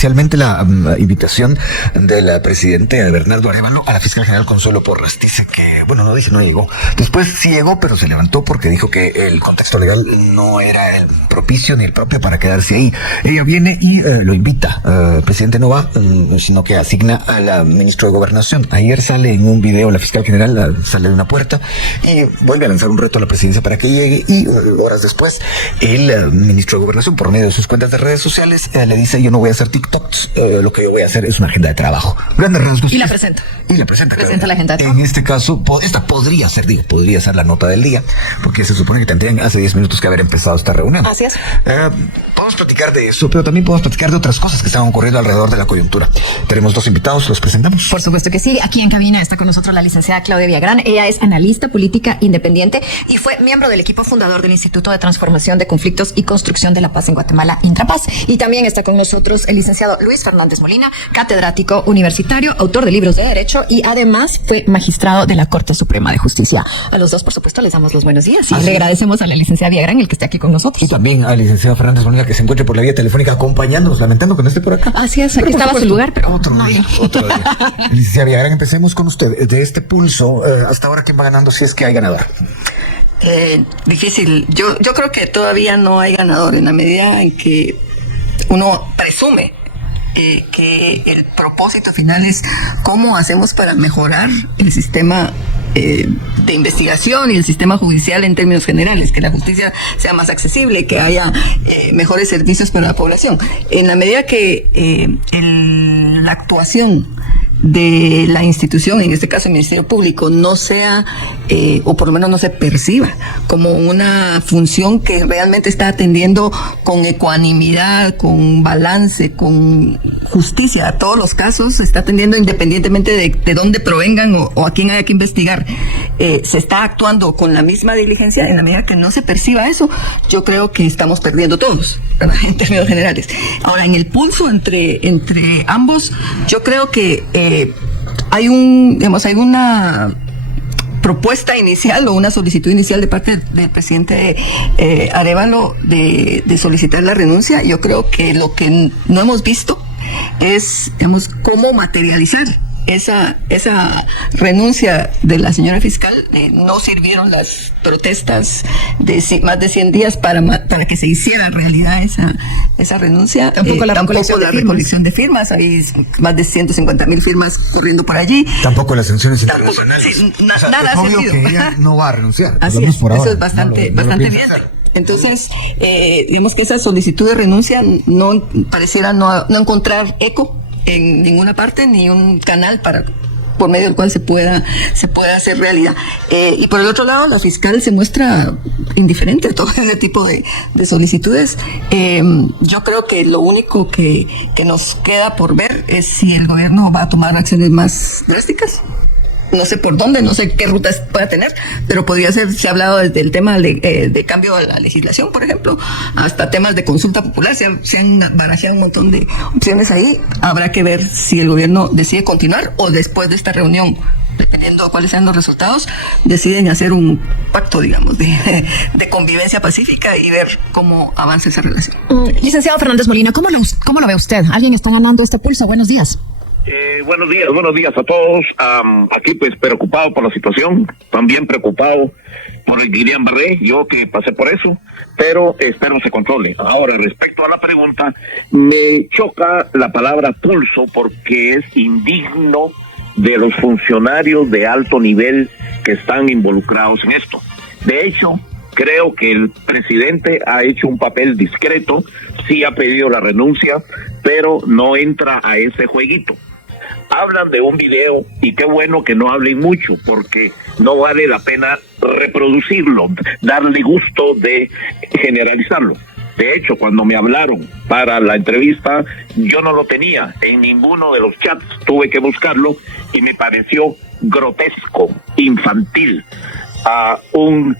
inicialmente la invitación del presidente Bernardo Arévalo a la fiscal general Consuelo Porras. Dice que, bueno, no llegó. Después sí llegó, pero se levantó porque dijo que el contexto legal no era el propicio ni el propio para quedarse ahí. Ella viene y lo invita. El presidente no va, sino que asigna al ministro de Gobernación. Ayer sale en un video la fiscal general, sale de una puerta y vuelve a lanzar un reto a la presidencia para que llegue, y horas después el ministro de Gobernación, por medio de sus cuentas de redes sociales, le dice: yo no voy a hacer TikToks, lo que yo voy a hacer es una agenda de trabajo. Grandes rasgos. Y la presenta. Presenta la agenda de trabajo. En este caso, esta podría ser la nota del día, porque se supone que tendrían hace 10 minutos que haber empezado esta reunión. Así es. Podemos platicar de eso, pero también podemos platicar de otras cosas que están ocurriendo alrededor de la coyuntura. Tenemos 2 invitados, los presentamos. Por supuesto que sí. Aquí en cabina está con nosotros la licenciada Claudia Villagrán. Ella es analista política independiente y fue miembro del equipo fundador del Instituto de Transformación de Conflictos y Construcción de la Paz en Guatemala, Intrapaz. Y también está con nosotros el licenciado Luis Fernández Molina, catedrático universitario, autor de libros de derecho y además fue magistrado de la Corte Suprema de Justicia. A los dos, por supuesto, les damos los buenos días y le agradecemos a la licenciada Villagrán el que esté aquí con nosotros. Y también al licenciado Fernández Molina, que se encuentre por la vía telefónica acompañándonos, lamentando que no esté por acá. Así es, aquí estaba su lugar, pero otro día. Licenciada Villagrán, empecemos con usted. De este pulso, hasta ahora, ¿quién va ganando, si es que hay ganador? Difícil. Yo creo que todavía no hay ganador, en la medida en que uno presume que el propósito final es cómo hacemos para mejorar el sistema de investigación y el sistema judicial en términos generales, que la justicia sea más accesible, que haya mejores servicios para la población. En la medida que la actuación de la institución, en este caso el Ministerio Público, no sea, o por lo menos no se perciba como una función que realmente está atendiendo con ecuanimidad, con balance, con justicia a todos los casos, se está atendiendo independientemente de dónde provengan o a quién haya que investigar, se está actuando con la misma diligencia. En la medida que no se perciba eso, yo creo que estamos perdiendo todos, ¿verdad? En términos generales. Ahora, en el pulso entre ambos, yo creo que hay una propuesta inicial o una solicitud inicial de parte del presidente Arévalo de solicitar la renuncia. Yo creo que lo que no hemos visto es, cómo materializar esa renuncia de la señora fiscal. No sirvieron las protestas de más de 100 días para que se hiciera realidad esa renuncia. Tampoco la recolección de firmas. Hay más de 150,000 firmas corriendo por allí. Tampoco las sanciones internacionales. Sí, nada ha servido. Que ella no va a renunciar. Así es, eso es bastante evidente. Entonces, digamos que esa solicitud de renuncia no pareciera no encontrar eco en ninguna parte, ni un canal por medio del cual se pueda hacer realidad. Y por el otro lado, la fiscal se muestra indiferente a todo ese tipo de solicitudes. Yo creo que lo único que nos queda por ver es si el gobierno va a tomar acciones más drásticas. No sé por dónde, no sé qué rutas pueda tener, pero podría ser, se ha hablado desde el tema de cambio a la legislación, por ejemplo, hasta temas de consulta popular, se han barajado un montón de opciones ahí. Habrá que ver si el gobierno decide continuar o después de esta reunión, dependiendo de cuáles sean los resultados, deciden hacer un pacto, digamos, de convivencia pacífica y ver cómo avanza esa relación. Licenciado Fernández Molina, ¿cómo lo ve usted? ¿Alguien está ganando este pulso? Buenos días. Buenos días a todos. Aquí pues preocupado por la situación, también preocupado por el Guillain-Barré, yo que pasé por eso, pero espero se controle. Ahora, respecto a la pregunta, me choca la palabra pulso porque es indigno de los funcionarios de alto nivel que están involucrados en esto. De hecho, creo que el presidente ha hecho un papel discreto, sí ha pedido la renuncia, pero no entra a ese jueguito. Hablan de un video y qué bueno que no hablen mucho porque no vale la pena reproducirlo, darle gusto de generalizarlo. De hecho, cuando me hablaron para la entrevista, yo no lo tenía en ninguno de los chats, tuve que buscarlo y me pareció grotesco, infantil, un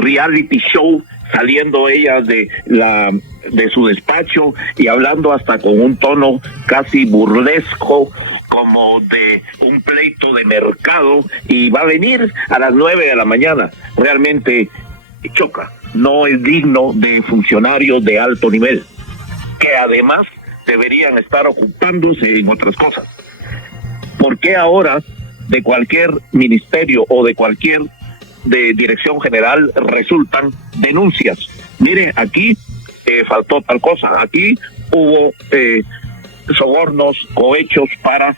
reality show, saliendo ella de su despacho y hablando hasta con un tono casi burlesco, como de un pleito de mercado, y va a venir a las 9 de la mañana. Realmente choca, no es digno de funcionarios de alto nivel, que además deberían estar ocupándose en otras cosas. ¿Por qué ahora de cualquier ministerio o de cualquier de dirección general resultan denuncias? Mire, aquí faltó tal cosa, aquí hubo sobornos, cohechos para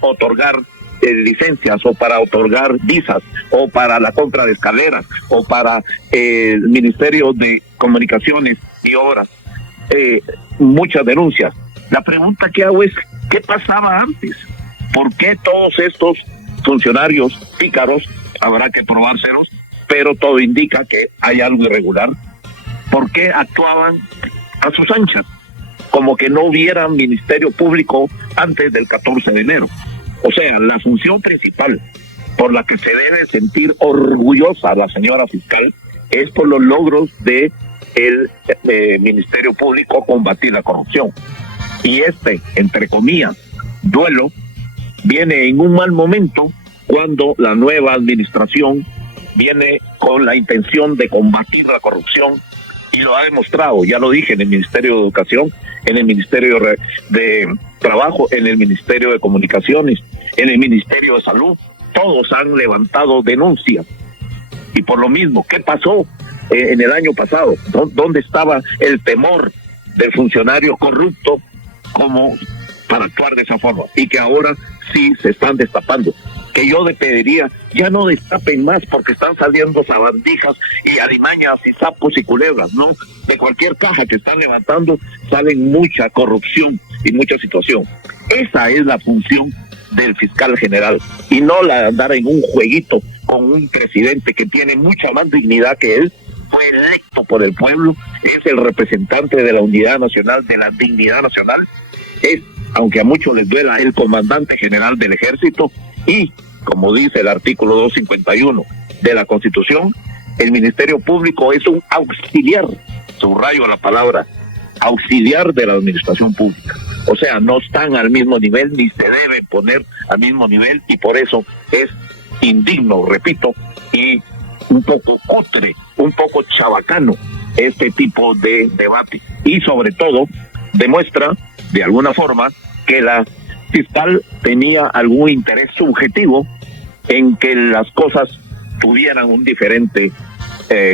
otorgar licencias o para otorgar visas o para la compra de escaleras o para el Ministerio de Comunicaciones y Obras. Muchas denuncias. La pregunta que hago es, ¿qué pasaba antes? ¿Por qué todos estos funcionarios pícaros, habrá que probárselos, pero todo indica que hay algo irregular? ¿Por qué actuaban a sus anchas? Como que no hubieran Ministerio Público antes del 14 de enero. O sea, la función principal por la que se debe sentir orgullosa la señora fiscal es por los logros de el Ministerio Público combatir la corrupción. Y entre comillas, duelo, viene en un mal momento cuando la nueva administración viene con la intención de combatir la corrupción, y lo ha demostrado, ya lo dije, en el Ministerio de Educación, en el Ministerio de Trabajo, en el Ministerio de Comunicaciones, en el Ministerio de Salud. Todos han levantado denuncias. Y por lo mismo, ¿qué pasó en el año pasado? ¿Dónde estaba el temor del funcionario corrupto como para actuar de esa forma? Y que ahora sí se están destapando. Que yo le pediría, ya no destapen más, porque están saliendo sabandijas y alimañas y sapos y culebras, ¿no? De cualquier caja que están levantando salen mucha corrupción y mucha situación. Esa es la función del fiscal general, y no la de andar en un jueguito con un presidente que tiene mucha más dignidad que él, fue electo por el pueblo, es el representante de la unidad nacional, de la dignidad nacional, es, aunque a muchos les duela, el comandante general del ejército. Y, como dice el artículo 251 de la Constitución, el Ministerio Público es un auxiliar, subrayo la palabra, auxiliar de la administración pública. O sea, no están al mismo nivel, ni se debe poner al mismo nivel, y por eso es indigno, repito, y un poco cutre, un poco chabacano este tipo de debate. Y sobre todo, demuestra, de alguna forma, que la fiscal tenía algún interés subjetivo en que las cosas tuvieran un diferente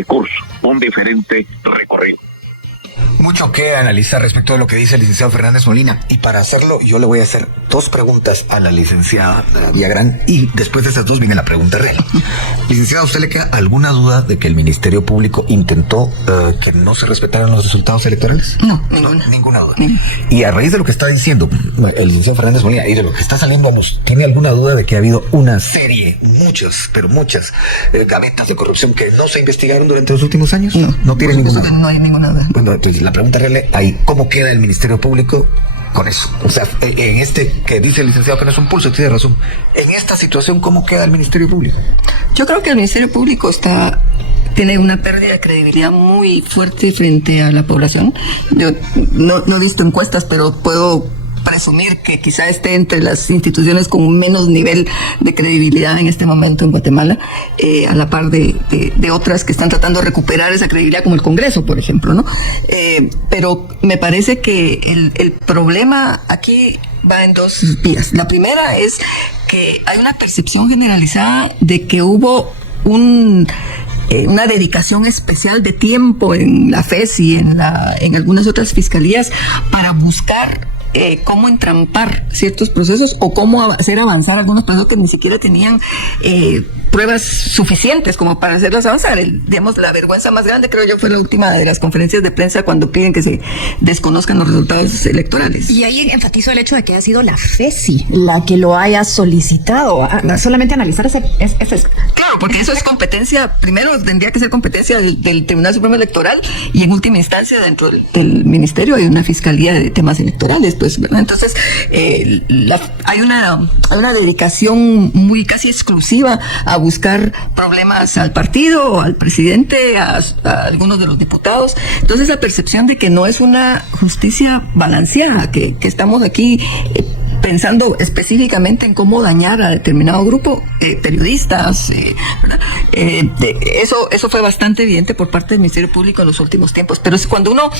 curso, un diferente recorrido. Mucho que analizar respecto de lo que dice el licenciado Fernández Molina, y para hacerlo yo le voy a hacer dos preguntas a la licenciada Villagrán, y después de estas dos viene la pregunta real. Licenciada, ¿a usted le queda alguna duda de que el Ministerio Público intentó que no se respetaran los resultados electorales? No, ninguna. Ninguna duda. Y a raíz de lo que está diciendo el licenciado Fernández Molina y de lo que está saliendo a luz, ¿tiene alguna duda de que ha habido una serie, muchas gavetas de corrupción que no se investigaron durante los últimos años? No tiene ninguna duda. No hay ninguna duda. Bueno, entonces la pregunta real ahí, ¿cómo queda el Ministerio Público con eso? O sea, en este que dice el licenciado que no es un pulso, tiene razón. En esta situación, ¿cómo queda el Ministerio Público? Yo creo que el Ministerio Público tiene una pérdida de credibilidad muy fuerte frente a la población. Yo no he visto encuestas, pero puedo presumir que quizá esté entre las instituciones con menos nivel de credibilidad en este momento en Guatemala, a la par de otras que están tratando de recuperar esa credibilidad, como el Congreso, por ejemplo, ¿no? Pero me parece que el problema aquí va en dos vías. La primera es que hay una percepción generalizada de que hubo una dedicación especial de tiempo en la FES y en algunas otras fiscalías para buscar cómo entrampar ciertos procesos o cómo hacer avanzar algunos procesos que ni siquiera tenían pruebas suficientes como para hacerlas avanzar. Digamos, la vergüenza más grande, creo yo, fue la última de las conferencias de prensa cuando piden que se desconozcan los resultados electorales. Y ahí enfatizo el hecho de que ha sido la FESI la que lo haya solicitado. Solamente analizar ese Claro, porque eso es competencia, primero tendría que ser competencia del Tribunal Supremo Electoral, y en última instancia dentro del Ministerio hay una fiscalía de temas electorales, pues, ¿verdad? Entonces, hay una dedicación muy casi exclusiva a buscar problemas al partido o al presidente, a algunos de los diputados. Entonces, la percepción de que no es una justicia balanceada, que estamos aquí pensando específicamente en cómo dañar a determinado grupo, periodistas, ¿verdad? Eso fue bastante evidente por parte del Ministerio Público en los últimos tiempos. Pero es cuando uno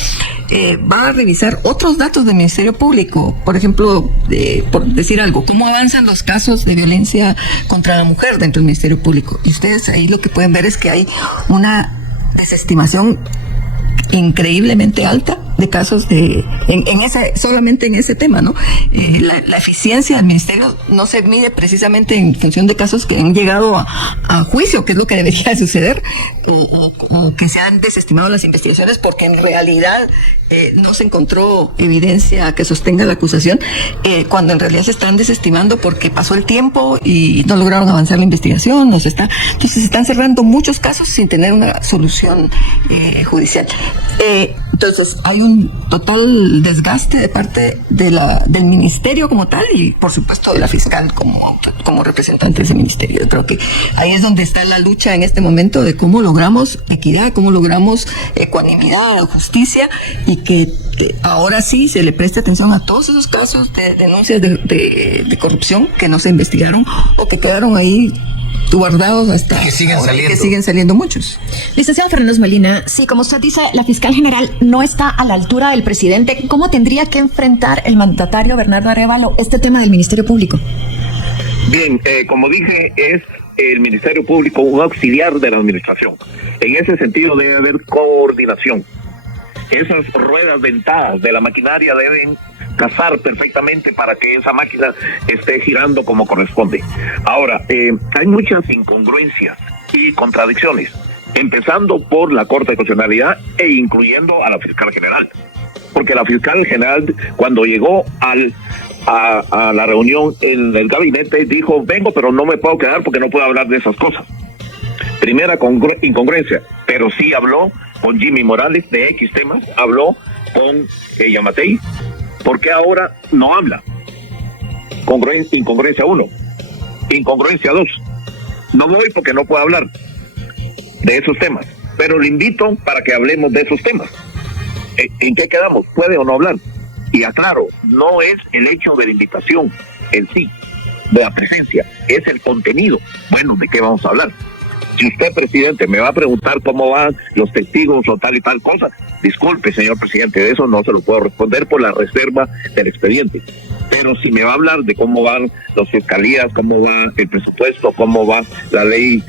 va a revisar otros datos del Ministerio Público, por ejemplo, por decir algo, cómo avanzan los casos de violencia contra la mujer dentro del Ministerio Público. Y ustedes ahí lo que pueden ver es que hay una desestimación increíblemente alta de casos solamente en ese tema, ¿no? La eficiencia del ministerio no se mide precisamente en función de casos que han llegado a juicio, que es lo que debería suceder, o que se han desestimado las investigaciones porque en realidad no se encontró evidencia que sostenga la acusación, cuando en realidad se están desestimando porque pasó el tiempo y no lograron avanzar la investigación, entonces se están cerrando muchos casos sin tener una solución judicial. Entonces hay un total desgaste de parte del ministerio como tal y por supuesto de la fiscal como representante de ese ministerio. Yo creo que ahí es donde está la lucha en este momento de cómo logramos equidad, cómo logramos ecuanimidad, justicia, y que ahora sí se le preste atención a todos esos casos de denuncias de corrupción que no se investigaron o que quedaron ahí guardados hasta que siguen ahora, saliendo. que siguen saliendo muchos. Licenciado Fernández Molina, sí, como usted dice, la fiscal general no está a la altura del presidente. ¿Cómo tendría que enfrentar el mandatario Bernardo Arévalo este tema del Ministerio Público? Bien, como dije, es el Ministerio Público un auxiliar de la administración. En ese sentido debe haber coordinación. Esas ruedas dentadas de la maquinaria deben casar perfectamente para que esa máquina esté girando como corresponde. Ahora, hay muchas incongruencias y contradicciones, empezando por la Corte de Constitucionalidad e incluyendo a la fiscal general. Porque la fiscal general, cuando llegó a la reunión en el gabinete, dijo: vengo, pero no me puedo quedar porque no puedo hablar de esas cosas. Primera incongruencia, pero sí habló con Jimmy Morales de X temas, habló con Yamatei. ¿Por qué ahora no habla? Incongruencia 1. Incongruencia 2. No voy porque no puedo hablar de esos temas, pero le invito para que hablemos de esos temas. ¿En qué quedamos? ¿Puede o no hablar? Y aclaro, no es el hecho de la invitación en sí, de la presencia, es el contenido. Bueno, ¿de qué vamos a hablar? Si usted, presidente, me va a preguntar cómo van los testigos o tal y tal cosa, disculpe, señor presidente, de eso no se lo puedo responder por la reserva del expediente. Pero si me va a hablar de cómo van las fiscalías, cómo va el presupuesto, cómo va la ley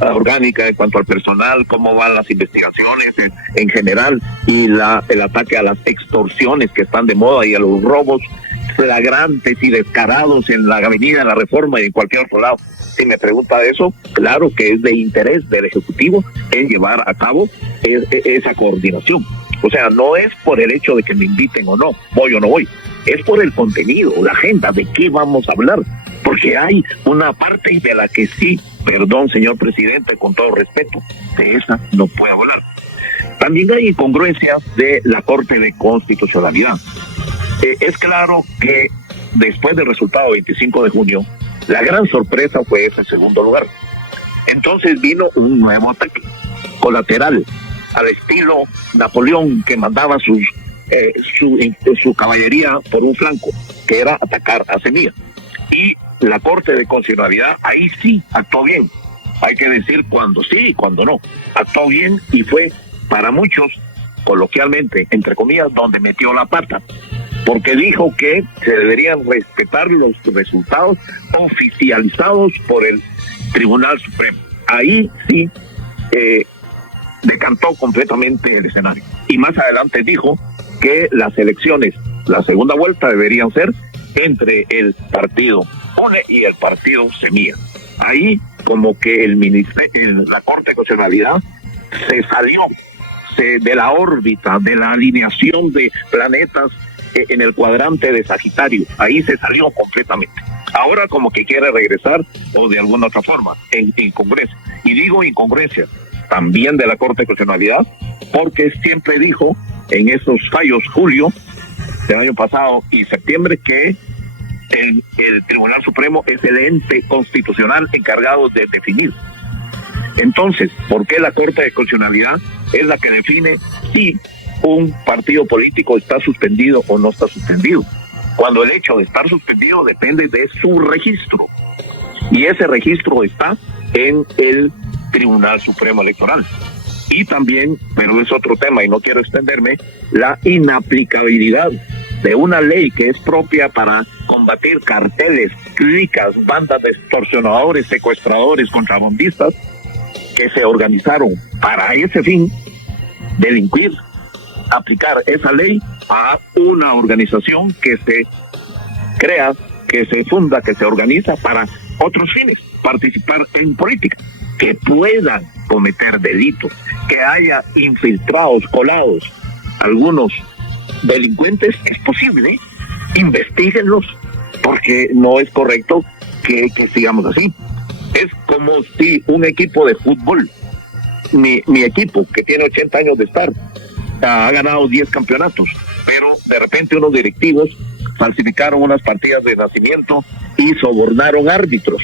orgánica en cuanto al personal, cómo van las investigaciones en general y el ataque a las extorsiones que están de moda y a los robos flagrantes y descarados en la Avenida de la Reforma y en cualquier otro lado. Si me pregunta de eso, claro que es de interés del Ejecutivo en llevar a cabo esa coordinación. O sea, no es por el hecho de que me inviten o no, voy o no voy, es por el contenido, la agenda, de qué vamos a hablar, porque hay una parte de la que sí, perdón, señor presidente, con todo respeto, de esa no puedo hablar. También hay incongruencias de la Corte de Constitucionalidad. Es claro que después del resultado 25 de junio, la gran sorpresa fue ese segundo lugar. Entonces vino un nuevo ataque colateral al estilo Napoleón, que mandaba su caballería por un flanco, que era atacar a Semilla. Y la Corte de Constitucionalidad ahí sí actuó bien. Hay que decir cuando sí y cuando no. Actuó bien y fue para muchos, coloquialmente, entre comillas, donde metió la pata, porque dijo que se deberían respetar los resultados oficializados por el Tribunal Supremo. Ahí sí decantó completamente el escenario. Y más adelante dijo que las elecciones, la segunda vuelta, deberían ser entre el partido UNE y el partido Semilla. Ahí como que la Corte de Constitucionalidad se salió de la órbita, de la alineación de planetas en el cuadrante de Sagitario. Ahí se salió completamente. Ahora como que quiere regresar, o de alguna otra forma, en incongruencia. Y digo incongruencia también de la Corte de Constitucionalidad, porque siempre dijo en esos fallos julio del año pasado y septiembre que el Tribunal Supremo es el ente constitucional encargado de definir. Entonces, ¿por qué la Corte de Constitucionalidad es la que define si un partido político está suspendido o no está suspendido? cuando el hecho de estar suspendido depende de su registro. Y ese registro está en el Tribunal Supremo Electoral. Y también, pero es otro tema y no quiero extenderme, la inaplicabilidad de una ley que es propia para combatir carteles, clicas, bandas de extorsionadores, secuestradores, contrabandistas, que se organizaron para ese fin, delinquir, aplicar esa ley a una organización que se crea, que se funda, que se organiza para otros fines, participar en política, que puedan cometer delitos, que haya infiltrados, colados, algunos delincuentes, es posible, investíguenlos, porque no es correcto que sigamos así. Es como si un equipo de fútbol, mi equipo, que tiene 80 años de estar, ha ganado 10 campeonatos, pero de repente unos directivos falsificaron unas partidas de nacimiento y sobornaron árbitros.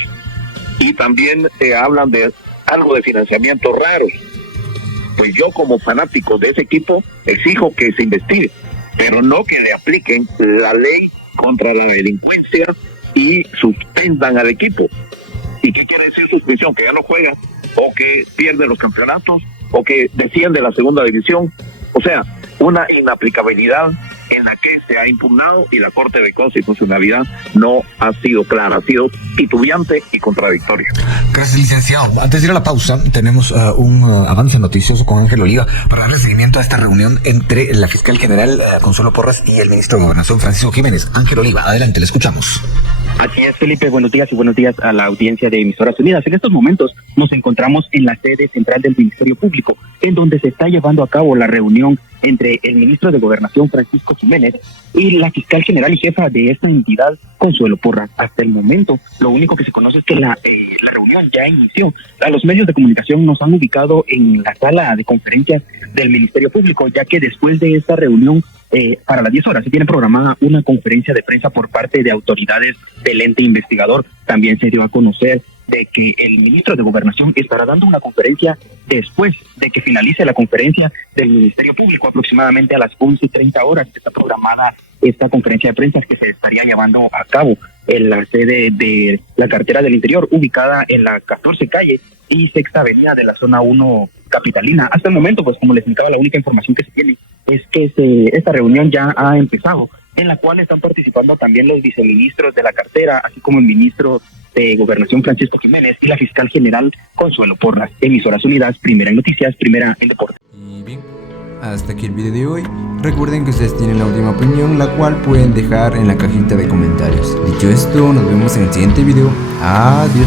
Y también hablan de algo de financiamientos raros. Pues yo, como fanático de ese equipo, exijo que se investigue, pero no que le apliquen la ley contra la delincuencia y suspendan al equipo. ¿Y qué quiere decir suspensión? Que ya no juega, o que pierde los campeonatos, o que desciende la segunda división. O sea, una inaplicabilidad en la que se ha impugnado y la Corte de Constitucionalidad no ha sido clara, ha sido titubeante y contradictoria. Gracias, licenciado. Antes de ir a la pausa, tenemos un avance noticioso con Ángel Oliva para darle seguimiento a esta reunión entre la fiscal general Consuelo Porras y el ministro de Gobernación Francisco Jiménez. Ángel Oliva, adelante, le escuchamos. Así es, Felipe, buenos días y buenos días a la audiencia de Emisoras Unidas. En estos momentos nos encontramos en la sede central del Ministerio Público, en donde se está llevando a cabo la reunión entre el ministro de Gobernación Francisco Jiménez y la fiscal general y jefa de esta entidad, Consuelo Porras. Hasta el momento, lo único que se conoce es que la reunión ya inició. A los medios de comunicación nos han ubicado en la sala de conferencias del Ministerio Público, ya que después de esta reunión, para las 10 horas, se tiene programada una conferencia de prensa por parte de autoridades del ente investigador. También se dio a conocer de que el ministro de Gobernación estará dando una conferencia después de que finalice la conferencia del Ministerio Público, aproximadamente a las 11:30 horas. Está programada esta conferencia de prensa que se estaría llevando a cabo en la sede de la Cartera del Interior, ubicada en la 14 calle y Sexta Avenida de la zona 1 capitalina. Hasta el momento, pues como les indicaba, la única información que se tiene es que esta reunión ya ha empezado, en la cual están participando también los viceministros de la cartera, así como el ministro de Gobernación Francisco Jiménez y la fiscal general Consuelo Porras. Emisoras Unidas, primera en noticias, primera en deporte. Y bien, hasta aquí el video de hoy. Recuerden que ustedes tienen la última opinión, la cual pueden dejar en la cajita de comentarios. Dicho esto, nos vemos en el siguiente video. Adiós.